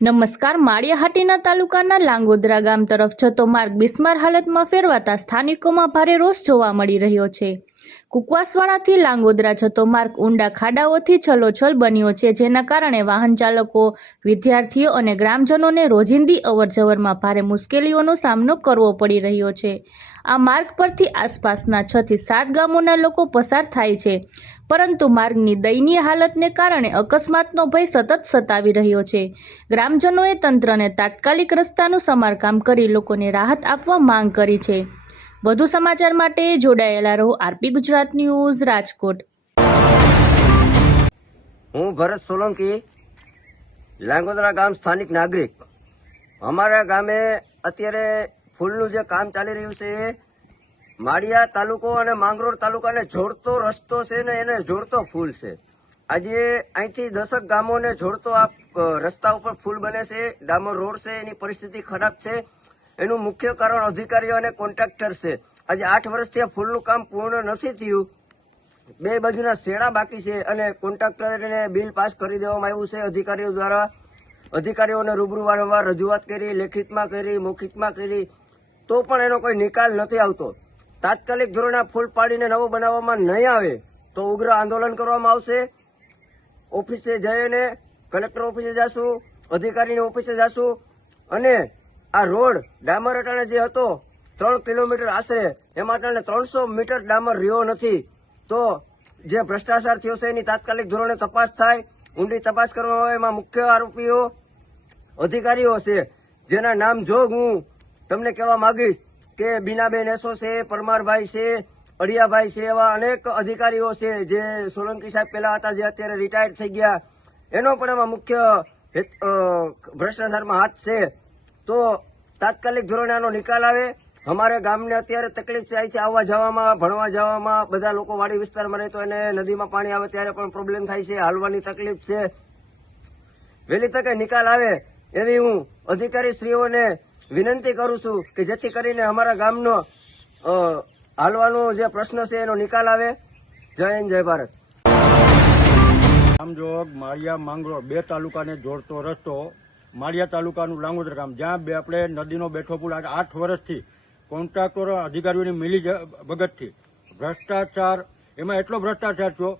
નમસ્કાર. માળિયાહાટીના તાલુકાના લાંગોદરા ગામ તરફ જતો માર્ગ બિસ્માર હાલતમાં ફેરવાતા સ્થાનિકોમાં ભારે રોષ જોવા મળી રહ્યો છે. કુકવાસવાડાથી લાંગોદરા જતો માર્ગ ઊંડા ખાડાઓથી છલોછલ બન્યો છે, જેના કારણે વાહન ચાલકો, વિદ્યાર્થીઓ અને ગ્રામજનોને રોજિંદી અવરજવરમાં ભારે મુશ્કેલીઓનો સામનો કરવો પડી રહ્યો છે. આ માર્ગ પરથી આસપાસના 6 થી 7 ગામોના લોકો પસાર થાય છે, પરંતુ માર્ગની દયનીય હાલતને કારણે અકસ્માતનો ભય સતત સતાવી રહ્યો છે. ગ્રામજનોએ તંત્રને તાત્કાલિક રસ્તાનું સમારકામ કરી લોકોને રાહત આપવા માંગ કરી છે. વધુ સમાચાર માટે જોડાયેલા રહો આરપી ગુજરાત ન્યૂઝ, રાજકોટ. હું ભરત સોલંકી, લાંગોદરા ગામ સ્થાનિક નાગરિક. અમારા ગામે અત્યારે ફૂલનું જે કામ ચાલી રહ્યું છે એ માળિયા તાલુકો અને માંગરોળ તાલુકાને જોડતો રસ્તો છે ને એને જોડતો ફૂલ છે. આજે અહીંથી 10 ગામોને જોડતો આ રસ્તા ઉપર ફૂલ બને છે, ડામર રોડ છે, એની પરિસ્થિતિ ખરાબ છે. એનું મુખ્ય કારણ અધિકારીઓ અને કોન્ટ્રાક્ટર છે. આજે 8 વર્ષથી આ ફૂલનું કામ પૂર્ણ નથી થયું. બે બાજુના શેડા બાકી છે અને કોન્ટ્રાક્ટરને બિલ પાસ કરી દેવામાં આવ્યું છે અધિકારીઓ દ્વારા. અધિકારીઓને રૂબરૂ વારંવાર રજૂઆત કરી, લેખિતમાં કરી, મૌખિકમાં કરી, તો પણ એનો કોઈ નિકાલ નથી આવતો. તાત્કાલિક ધોરણે ફૂલ પાડીને નવો બનાવવામાં નહીં આવે તો ઉગ્ર આંદોલન કરવામાં આવશે. ઓફિસે જઈને કલેક્ટર ઓફિસે જશું, અધિકારીની ઓફિસે જશું અને આ રોડ ડામર અટાણે જે હતો 3 કિલોમીટર આશરે, એમાં અટાણે 300 મીટર ડામર રહ્યો નથી. તો જે ભ્રષ્ટાચાર થયો છે એની તાત્કાલિક ધોરણે તપાસ થાય, ઊંડી તપાસ કરવામાં આવે. એમાં મુખ્ય આરોપીઓ અધિકારીઓ છે, જેના નામ જો હું તમને કહેવા માંગીશ કે બીનાબેન એસો છે, પરમારભાઈ છે, અડિયાભાઈ છે, એવા અનેક અધિકારીઓ છે. જે સોલંકી સાહેબ પહેલા હતા, જે અત્યારે રિટાયર્ડ થઈ ગયા, એનો પણ એમાં મુખ્ય ભ્રષ્ટાચારમાં હાથ છે. તો તાત્કાલિક ધોરણે આનો નિકાલ આવે. અમારે ગામને અત્યારે તકલીફ છે અહીંથી આવવા જવામાં, ભણવા જવામાં. બધા લોકો વાડી વિસ્તારમાં રહે તો એને નદીમાં પાણી આવે ત્યારે પણ પ્રોબ્લેમ થાય છે, હાલવાની તકલીફ છે. વહેલી તકે નિકાલ આવે એવી હું અધિકારી શ્રીઓને વિનંતી કરું છું કે જેથી કરીને અમારા ગામનો હાલવાનો જે પ્રશ્ન છે એનો નિકાલ આવે. જય હિન્દ, જય ભારત. રામજોગ માળિયા માંગરોળ 2 તાલુકાને જોડતો રસ્તો, માળિયા તાલુકાનું લાંગોદરા ગામ, જ્યાં આપણે નદીનો બેઠો પુલ 8 વર્ષથી કોન્ટ્રાક્ટરો અધિકારીઓની મિલી ભગતથી ભ્રષ્ટાચાર, એમાં એટલો ભ્રષ્ટાચાર થયો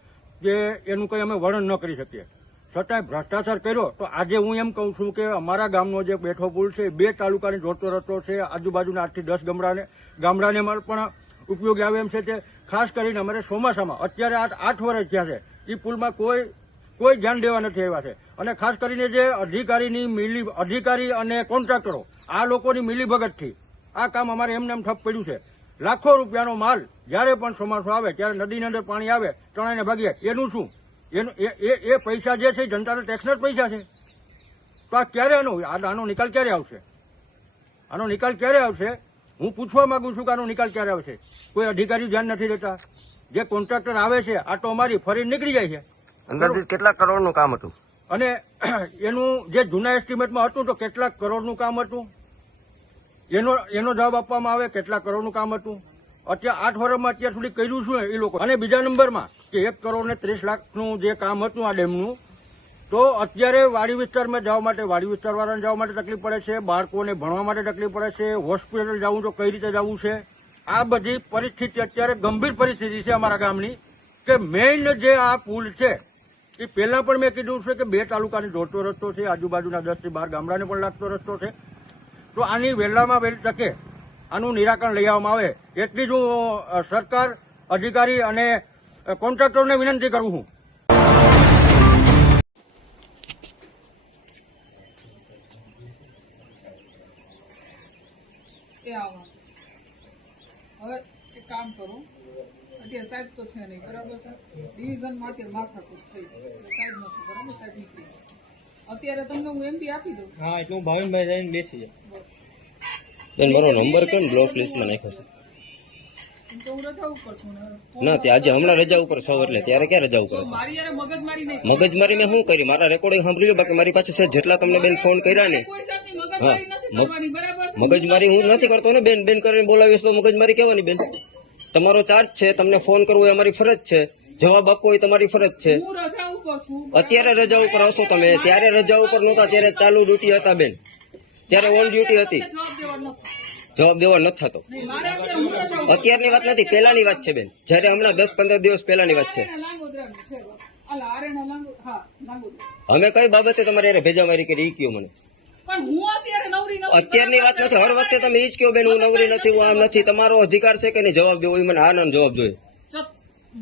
કે એનું કંઈ અમે વર્ણન ન કરી શકીએ. છતાંય ભ્રષ્ટાચાર કર્યો તો આજે હું એમ કહું છું કે અમારા ગામનો જે બેઠો પુલ છે 2 તાલુકાને જોડતો રસ્તો છે, આજુબાજુના 8 થી 10 ગામડાને પણ ઉપયોગી આવે એમ છે. તે ખાસ કરીને અમારે ચોમાસામાં અત્યારે 8 વર્ષ થયા છે, એ પુલમાં કોઈ ધ્યાન દેવા નથી આવ્યા છે. અને ખાસ કરીને જે અધિકારી અને કોન્ટ્રાક્ટરો, આ લોકોની મિલીભગતથી આ કામ અમારે એમને એમ ઠપ પડ્યું છે. લાખો રૂપિયાનો માલ જ્યારે પણ ચોમાસું આવે ત્યારે નદીની અંદર પાણી આવે, ચણાઈને ભાગીએ. એનું શું? એ પૈસા જે છે જનતાના ટેક્સના જ પૈસા છે. તો આ ક્યારે આનો નિકાલ ક્યારે આવશે? આનો નિકાલ ક્યારે આવશે? હું પૂછવા માંગુ છું કે આનો નિકાલ ક્યારે આવશે? કોઈ અધિકારી ધ્યાન નથી દેતા. જે કોન્ટ્રાક્ટર આવે છે આ તો અમારી ફરી નીકળી જાય છે. અંદાજિત કેટલા કરોડનું કામ હતું? અને એનું જે જૂના એસ્ટિમેટમાં હતું તો કેટલાક કરોડનું કામ હતું, એનો જવાબ આપવામાં આવે. કેટલા કરોડનું કામ હતું અત્યારે 8 વર્ષમાં અત્યાર સુધી કર્યું શું એ લોકો? અને બીજા નંબરમાં કે 1 કરોડ ને 30 લાખનું જે કામ હતું આ ડેમનું, તો અત્યારે વાડી વિસ્તારમાં જવા માટે, વાડી વિસ્તારવાળાને જવા માટે તકલીફ પડે છે, બાળકોને ભણવા માટે તકલીફ પડે છે, હોસ્પિટલ જવું તો કઈ રીતે જવું છે. આ બધી પરિસ્થિતિ અત્યારે ગંભીર પરિસ્થિતિ છે અમારા ગામની. કે મેઇન જે આ પુલ છે એ પહેલા પણ મેં કીધું છે કે 2 તાલુકાને જોડતો રસ્તો છે, આજુબાજુના 10 થી 12 ગામડાને પણ લાગતો રસ્તો છે. તો આની વહેલામાં વહેલી તકે આનું નિરાકરણ લઈ આવવામાં આવે એટલી જ હું સરકાર, અધિકારી અને કોન્ટ્રાક્ટરોને વિનંતી કરું છું. હવે એક કામ કરું, અત્યારે સાહેબ તો છે નહીં, બરાબર છે, ડિવિઝનમાં અત્યારે માથાકૂટ થઈ જાય એટલે સાહેબ નથી, બરાબર, સાહેબ નીકળી જાય. અત્યારે તમને હું એમપી આપી દઉં. હા, એટલે હું ભાવિનભાઈ જઈને બેસી જાય. બેન મારો નંબર કોણ બ્લોક લિસ્ટમાં નાખ્યો છે? તો હું રજા ઉપર છું ને. ના, તે આજે હમણાં રજા ઉપર છો એટલે ત્યારે ક્યાં રજા ઉપર? મારી યાર મગજમારી નહીં. મગજમારી મેં શું કરી? મારા રેકોર્ડિંગ સાંભળી લો. બાકી મારી પાસે છે જેટલા તમને બેન ફોન કર્યા ને, કોઈ જાતની મગજમારી નથી કરવાની, બરાબર છે. મગજમારી હું નથી કરતો ને બેન. બેન કરીને બોલાવીશ તો મગજમારી કહેવાની બેન. તમારો ચાર્જ છે, તમને ફોન કરવો એ અમારી ફરજ છે. જવાબ આપવો એ તમારી ફરજ છે. હું રજા ઉપર છું. અત્યારે રજા ઉપર હશો તમે, ત્યારે રજા ઉપર નહોતા, ત્યારે ચાલુ ડ્યુટી હતા બેન, ત્યારે ઓન ડ્યુટી હતી. જવાબ દેવા નથી. જવાબ દેવા નથી થતો. નહીં, મારે અત્યારે હું રજા ઉપર. અત્યારની વાત નથી, પહેલાની વાત છે બેન, જયારે હમણાં 10-15 દિવસ પહેલાની વાત છે. આરેના લાંગોદરાનું છે બસ. અલા, આરેના હા, લાંગોદરા. અમે કઈ બાબતે તમારે એને ભેજામારી કરી ઈ કયો મને. પણ હું અત્યારે નવરી નથી. અત્યારની વાત નથી, હર વખતે તમે ઈ જ કહો બેન, હું નવરી નથી, હું આમ નથી. તમારો અધિકાર છે કે નહીં જવાબ દેવો, એ મને આનો જવાબ જોઈએ.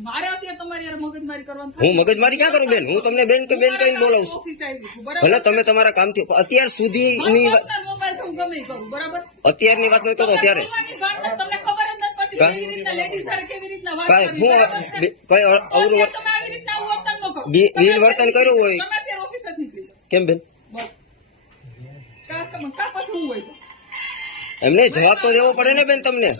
મારે અત્યારે તમારી યાર મગજમારી કરવાનું હું મગજમારી ક્યાં કરું બેન? હું તમને બેન કે બેન કઈ બોલાવું છું. ઓફિસ આવી છું, બરાબર? ભલે તમે તમારા કામથી અત્યાર સુધીની વાત- પર્સનલ મોબાઈલ છે, હું ગમે ઈ કરું, બરાબર? અત્યારની વાત નથી કરતો ત્યારે બોલવાની ભાન તમને ખબર જ નથી પડતી કા? કેવી રીતના લેડીઝ સાથે કેવી રીતના વાત કાંઈ કરવી, હું બરાબર છે? કઈ તો અવરું અત્યારે તમે આવી રીતના આવું વર્તન ન કરો. વીર વર્તન કર્યું હોય. તમે અત્યારે ઓફિસ જ નીકળી જાઓ. કેમ બેન? બસ. કાં પછી હું હોય છે? એમને જવાબ તો દેવો પડે ને બેન તમને.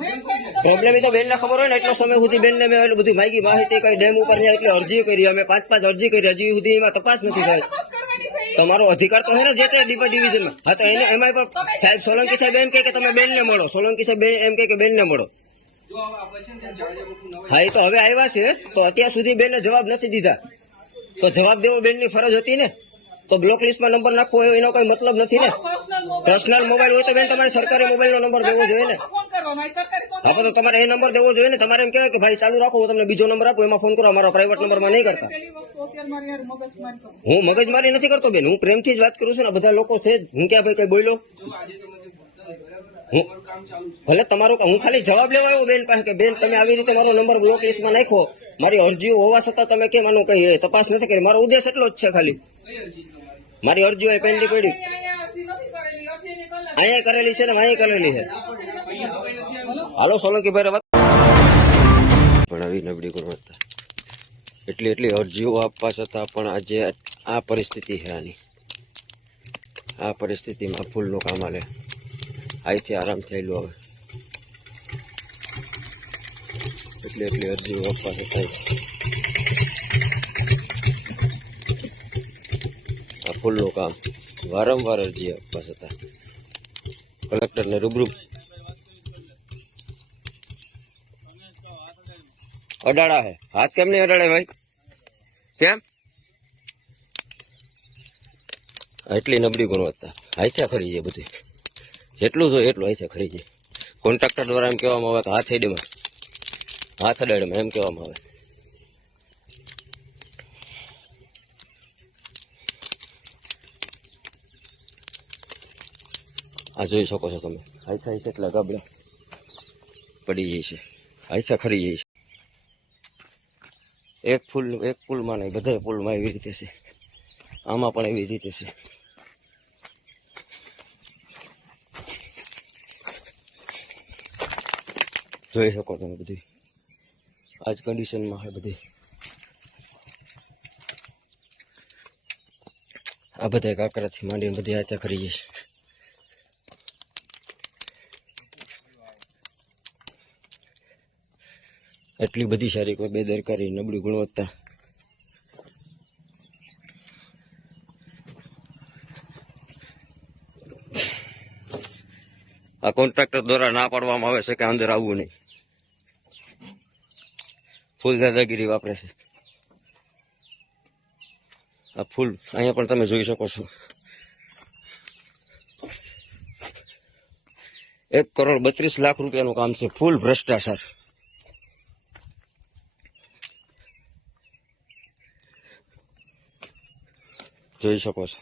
મેં કોઈ પ્રોબ્લેમ એ તો બેન ને ખબર હોય ને, એટલો સમય સુધી બેન ને મેં એટલી બધી માગી માહિતી કઈ ડેમ ઉપર ને એટલી અરજી કરી, અમે 5 અરજી કરી, હજી સુધી એમાં તપાસ નથી મારે થઈ. તપાસ કરવાની છે ઈ. તમારો અધિકાર તો હે ને જે તે ડિવિઝનમાં. હા તો એને એમાં પણ સાહેબ સોલંકી સાહેબ એમ કહે કે તમે બેન ને મળો, સોલંકી સાહેબ એમ કહે કે બેન ને મળો. હા એ તો હવે આવ્યા છે, તો અત્યાર સુધી બેને જવાબ નથી દીધા, તો જવાબ દેવો બેન ની ફરજ હતી ને. તો બ્લોક લિસ્ટમાં નંબર નાખવો હોય એનો કોઈ મતલબ નથી ને. પર્સનલ મોબાઈલ હોય તો બેન તમારે સરકારી મોબાઈલનો નંબર દેવો જોઈએ ને. ફોન કરવાનો હોય, સરકારી ફોન હા તો તમારે એ નંબર દેવો જોઈએ ને. તમારે એમ કહેવાય કે ભાઈ ચાલુ રાખો, હું તમને બીજો નંબર આપું, એમાં ફોન કરો, મારા પ્રાઇવેટ નંબરમાં નહીં કરતા. પેલી વસ્તુ અત્યારે મારી યાર મગજમારી કરો. હું મગજમારી નથી કરતો બેન, હું પ્રેમથી જ વાત કરું છું ને. બધા લોકો છે, હું ક્યાં ભાઈ કઈ બોલ્યો? હું ભલે તમારું હું ખાલી જવાબ લેવા આવ્યો બેન પાસે કે બેન તમે આવી રીતે મારો નંબર બ્લોક લિસ્ટમાં નાખ્યો, મારી અરજીઓ હોવા છતાં તમે કેમ આનું કઈ તપાસ નથી કરી. મારો ઉદ્દેશ એટલો જ છે ખાલી. મારી અરજીઓ એ પેન્ડિંગ પડી, અહીંયા અરજી નથી કરેલી, અરજી એની કલાક. અહીંયા કરેલી છે ને અહીંયા કરેલી છે. હાલો સોલંકી ભાઈ વાત પણ આવી નબળી ગુણવત્તા, એટલી અરજીઓ આપવા છતાં પણ આજે આ પરિસ્થિતિ છે. આની આ પરિસ્થિતિમાં ફૂલનું કામ આલે, અહીંથી આરામ થયેલું. હવે એટલી અરજીઓ આપવા છતાં આ ફૂલનું કામ, વારંવાર અરજી આપવા છતાં કલેક્ટરને રૂબરૂ અડાડા હે. હાથ કેમ નહીં અડાડે ભાઈ? કેમ એટલી નબળી ગુણવત્તા? હાથે ખરી જાય બધી, જેટલું જોઈએ એટલું હાથે ખરી જાય. કોન્ટ્રાક્ટર દ્વારા એમ કહેવામાં આવે કે હાથ અડાડમાં એમ કહેવામાં આવે. આ જોઈ શકો છો તમે, હાથે કેટલા ગાબડા પડી જાય છે, હાથે ખરી જાય છે. એક પુલમાં નહીં, બધા પુલમાં એવી રીતે છે, આમાં પણ એવી રીતે છે. જોઈ શકો તમે બધી આજ કન્ડિશનમાં છે બધી. આ બધા કાંકરાથી માંડીને બધી હાથે ખરી જશે. એટલી બધી સારી કોઈ બેદરકારી, નબળી ગુણવત્તા. આ કોન્ટ્રાક્ટર દ્વારા ના પાડવામાં આવે છે કે અંદર આવવું નહીં. ફૂલ દાદાગીરી વાપરે છે. આ ફૂલ અહીંયા પણ તમે જોઈ શકો છો, 1,32,00,000 રૂપિયાનું કામ છે. ફૂલ ભ્રષ્ટાચાર. જોઈ શકો છો.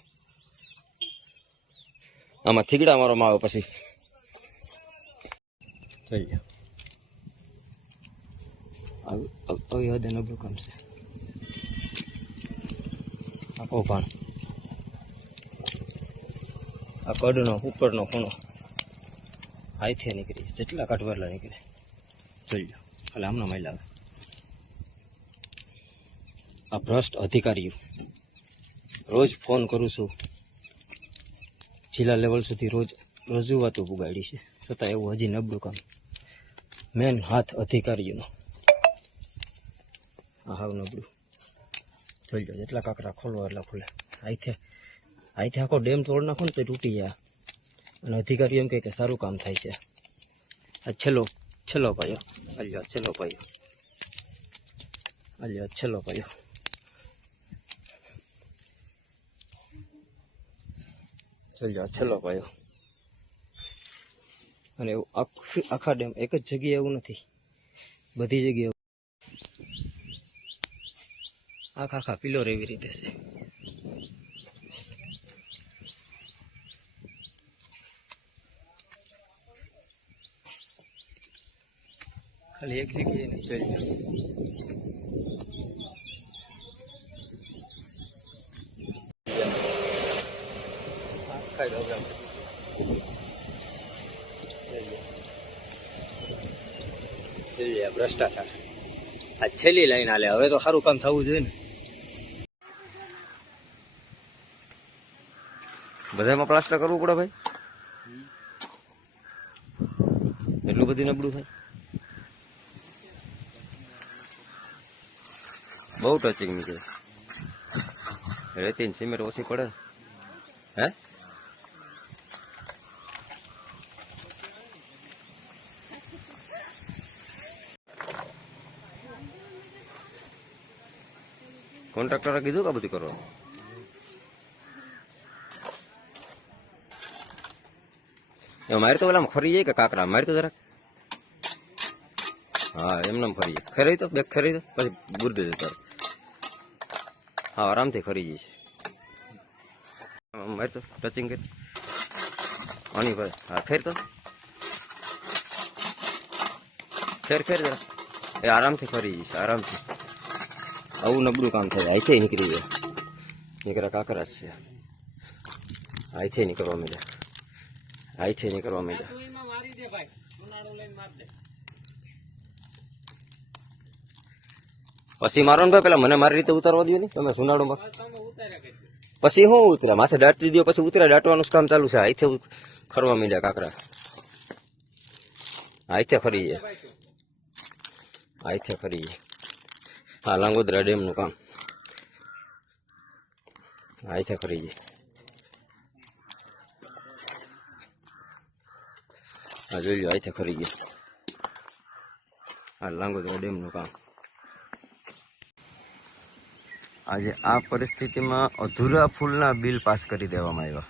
આમાં થીગડા મારવામાં આવે પછી થઈ ગયા. આવી હદે નબળું કામ છે. આ કૌભાંડ, આ કડનો ઉપરનો ખૂણો હાથે નીકળી, જેટલા કાઢવાલા નીકળે. જોઈ લો, એટલે હમણાં મહિલા આવે. આ ભ્રષ્ટ અધિકારીઓ રોજ ફોન કરું છું, જિલ્લા લેવલ સુધી રોજ રજૂઆતો પુગાડી છે, છતાં એવું હજી નબળું કામ. મેન હાથ અધિકારીઓનો આ હાવ નબળું. જોઈ લો, જેટલા કાંકરા ખોલવા એટલા ખુલે. અહીંથી આખો ડેમ તોડ નાખો ને તો તૂટી જાય. અને અધિકારીઓ એમ કહે કે સારું કામ થાય છે. આ છેલ્લો પાયો, છેલ્લો પાયો. આજે છેલ્લો પાયો. જોઈ લો છેલ્લો પાયો. અને એવું આખા ડેમ એક જ જગ્યાએ એવું નથી, બધી જગ્યાએ આખા પિલોર એવી રીતે છે. ખાલી એક જગ્યાએ નહીં, જોઈ લો. ભ્રષ્ટાચાર આ છેલ્લી લાઈન હાલે, હવે તો સારું કામ થવું જોઈએ ને. બધામાં પ્લાસ્ટર કરવું પડે ભાઈ, એટલું બધું નબળું થાય. બહુ ટચિંગ નીકળે, રેતી સિમેન્ટ ઓછી પડે. હે કોન્ટ્રાક્ટરે કીધું કે બધું કરવાનું? મારે તો ઓલામાં ફરી જાય કે કાંકરા મારી તો જરાક, હા એમને ફરી જાય. ખેરાઈ તો બે ખેરાઈ તો પછી ગુરદે જતો, હા આરામથી ફરી જાય છે. મારે તો ટચિંગ કરી આની ભાઈ, હા ખેર તો ખેર જરા એ આરામથી ફરી જાય છે, આરામથી. આવું નબળું કામ થાય, અહીંથી નીકળી જાય. નીકળ્યા કાંકરા જ છે, અહીંથી નીકળવા માંડ્યા, અહીંથી નીકળવા માંડ્યા. પછી મારો ને ભાઈ, પેલા મને મારી રીતે ઉતારવા દો ને તમે સુનાળોમાં. પછી શું ઉતર્યા માથે દાટી દો, પછી ઉતર્યા દાટવાનું કામ ચાલુ છે. અહીંથી ખરવા માંડ્યા કાંકરા, અહીંથી ફરી જાય, અહીંથી ફરી જાય. હા લાંગોદરા ડેમનું કામ અહીંથી ફરી જાય. હા જોઈ લો, અહીંથી ફરી ગયા. હા લાંગોદરા ડેમનું કામ. આજે આ પરિસ્થિતિમાં અધૂરા ફૂલના બિલ પાસ કરી દેવામાં આવ્યા.